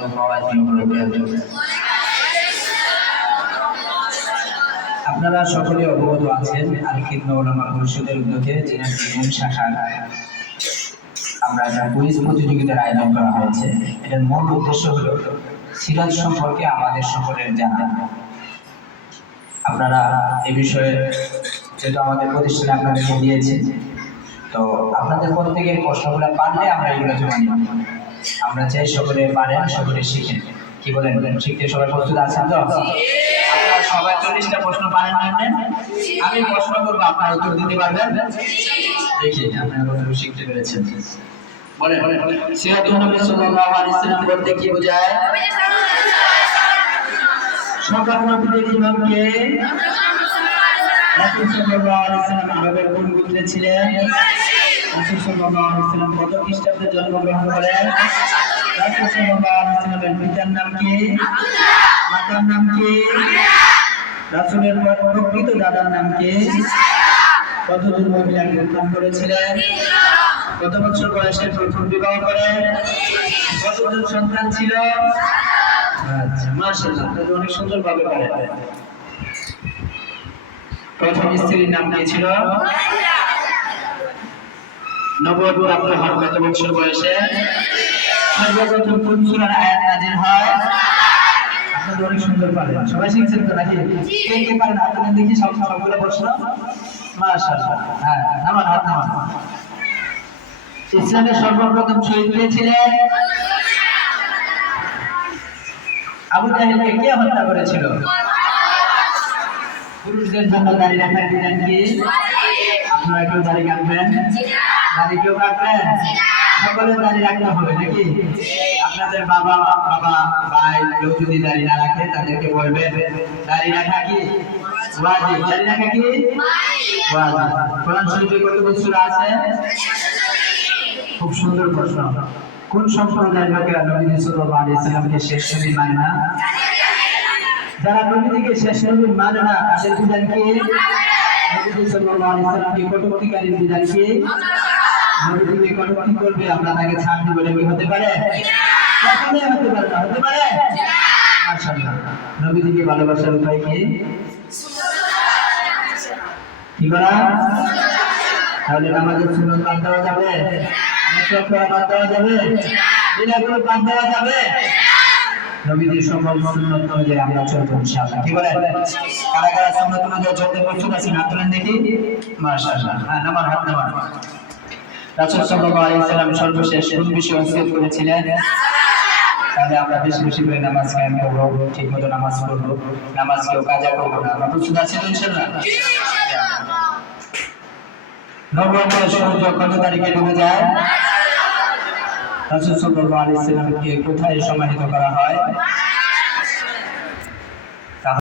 warahmatullahi wabarakatuh। আপনারা সকলে অবগত আছেন আল-খিদমা উলামা পরিষদের উদ্যোগে দিনাজপুর শাখার আমরা একটা কুইজ প্রতিযোগিতার আয়োজন করা হয়েছে। এটার মূল উদ্দেশ্য হলো সিরাজ সম্পর্কে আমাদের সকলের জানা। আপনারা এই বিষয়ে যেহেতু আমাদের প্রতিষ্ঠানে আপনাদেরকে দিয়েছে, তো আপনাদের প্রত্যেকের প্রশ্নগুলো পারলে আমরা এগুলো জমা নিব। আমরা চাই সকলে পারেন, সকলে শিখেন। কি বলেন? শিখতে সবাই প্রস্তুত আছেন তো? আপনারা সবাই 40টা প্রশ্ন পারেন না? আমি প্রশ্ন করবো, আপনারা উত্তর দিতে পারবেন? দেখি আপনারা কতটুকু শিখতে পেরেছেন। বলেন সিরাতুন নবী সাল্লাল্লাহু আলাইহি ওয়াসাল্লাম বলতে কি বোঝায়? সকল নবীদের ইমাম কে? রাসূল সাল্লাল্লাহু আলাইহি ওয়াসাল্লাম আরবের কোন গোত্রে ছিলেন? রাসূল সাল্লাল্লাহু আলাইহি ওয়াসাল্লাম কত খ্রিস্টাব্দে জন্মগ্রহণ করেন? রাসূল সাল্লাল্লাহু আলাইহি ওয়াসাল্লামের পিতার নাম কি? মাতার নাম কি? রাসূলের প্রকৃত দাদার নাম কি? কতজন মহিলা গ্রেফতার করেছিলেন? কত বছর বয়সে প্রথম বিবাহ করেন? কতজন সন্তান ছিল? আচ্ছা, মাশাআল্লাহ, আপনি অনেক সুন্দরভাবে পারেন। প্রথম স্ত্রীর নাম কি ছিল? নবুয়ত প্রাপ্ত হন কত বছর বয়সে? সর্বপ্রথম কোন সূরার আয়াত নাযিল হয়? আপনি অনেক সুন্দর পারেন। সবাই শিখছেন তো নাকি? কে কে পারেন আপনাদের দেখি সবগুলো প্রশ্ন? মাশাআল্লাহ। হ্যাঁ, নামান হাত নামান। ইসলামের সর্বপ্রথম শহীদ কে ছিলেন? আবু জাহেলকে কে হত্যা করেছিল? পুরুষদের জন্য দাড়ি রাখার বিধান কি? আপনারা কেউ দাড়ি কাটবেন? দাড়ি কেউ কাটবেন? সকলের দাড়ি রাখতে হবে নাকি? আপনাদের বাবা ভাই কেউ যদি দাড়ি না রাখে তাদেরকে বলবেন দাড়ি রাখা কি ওয়াজিব। দাড়ি রাখা কি ওয়াজিব। কোরআন শরীফে কতগুলো সূরা আছে? খুব সুন্দর প্রশ্ন। কোন সম্প্রদায়ের লোকেরা নবী সাল্লাল্লাহু আলাইহি ওয়াসাল্লামকে শেষ নবী মানে না? যারা নবীকে শেষ নবী মানে না তাদের বিধান কি? নবী সাল্লাল্লাহু আলাইহি ওয়াসাল্লামকে কটূক্তিকারীর বিধান কি? নবীকে কটূক্তি করবে আমরা তাকে ছাড় দিব, এটা কি হতে পারে? কখনোই হতে পারে না। হতে পারে? মাশাআল্লাহ। নবীকে ভালোবাসার উপায় কি? কি করা? তাহলে নামাজের সুন্নাত বাদ দেওয়া যাবে? নামাজ পড়া বাদ দেওয়া যাবে? দিনাগুলো বাদ দেওয়া যাবে? নবীদের সকল সুন্নাত অনুযায়ী আমরা চলবো ইনশাআল্লাহ। কি বলেন? কারা কারা সুন্নাত অনুযায়ী চলতে প্রস্তুত আছেন হাত তুলেন দেখি। মাশাআল্লাহ। হ্যাঁ, নামান হাত নামান। রাসূল সাল্লাল্লাহু আলাইহি ওয়াসাল্লাম সর্বশেষ কোন বিষয়ে ওসিয়ত করেছিলেন? তাহলে আমরা বেশি বেশি করে নামাজ কায়েম করব, ঠিকমতো নামাজ পড়ব, নামাজ কেউ কাজা করব না। আমরা প্রস্তুত আছি তো ইনশাআল্লাহ? নববর্ষের সূর্য কত তারিখে ডুবে যায়? রাসূল সাল্লাল্লাহু আলাইহি ওয়াসাল্লামকে কোথায় সমাহিত করা হয়?